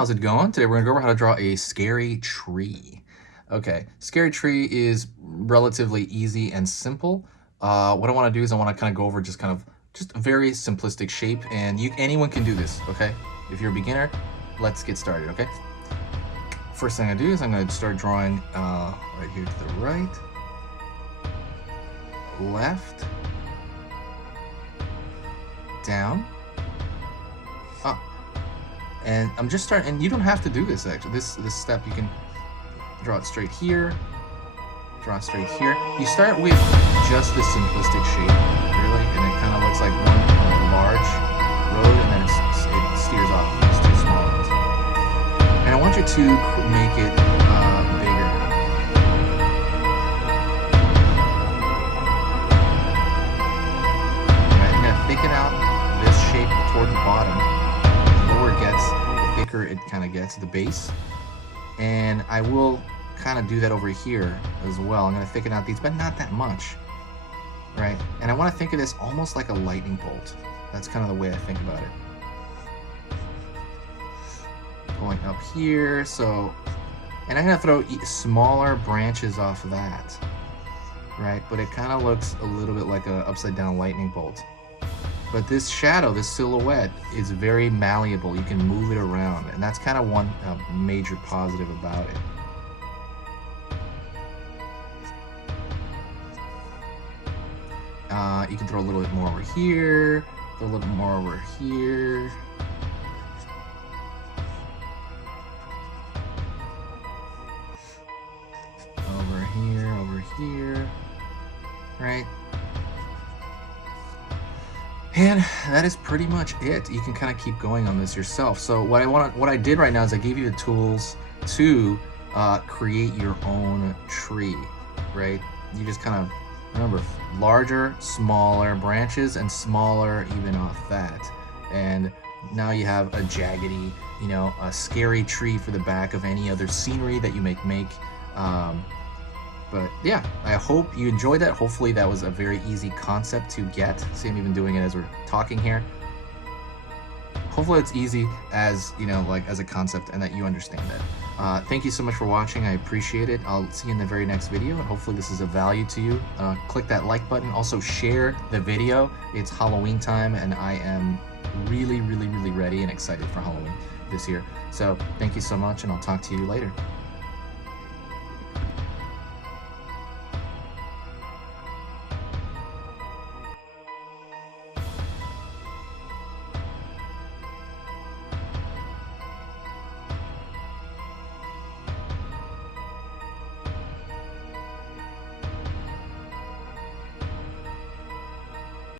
how's it going? Today we're gonna go over how to draw a scary tree. Okay, scary tree is relatively easy and simple. What I want to do is I want to kind of go over just a very simplistic shape, and anyone can do this. Okay, if you're a beginner, let's get started. Okay. First thing I do is I'm going to start drawing right here to the right, left, down, up. And I'm just starting, and you don't have to do this actually. This step, you can draw it straight here, draw it straight here. You start with just this simplistic shape, really, and it kind of looks like one large road, and then it steers off these two small ones. And I want you to make it bigger. Right, I'm gonna thicken out this shape toward the bottom. The lower it gets, the thicker it kind of gets, the base. And I will kind of do that over here as well. I'm going to thicken out these, but not that much, right? And I want to think of this almost like a lightning bolt. That's kind of the way I think about it. Going up here, so, and I'm going to throw smaller branches off of that, right? But it kind of looks a little bit like a upside down lightning bolt. But this shadow, this silhouette, is very malleable. You can move it around, and that's kind of one major positive about it. You can throw a little bit more over here, throw a little bit more over here. Over here, right? And that is pretty much it. You can kind of keep going on this yourself. So what I did right now is I gave you the tools to create your own tree, right? You just kind of remember larger, smaller branches, and smaller even off that. And now you have a jaggedy, a scary tree for the back of any other scenery that you make. But yeah, I hope you enjoyed that. Hopefully that was a very easy concept to get. See, I'm even doing it as we're talking here. Hopefully it's easy as, like as a concept, and that you understand that. Thank you so much for watching. I appreciate it. I'll see you in the very next video, and hopefully this is of value to you. Click that like button. Also share the video. It's Halloween time, and I am really, really, really ready and excited for Halloween this year. So thank you so much, and I'll talk to you later.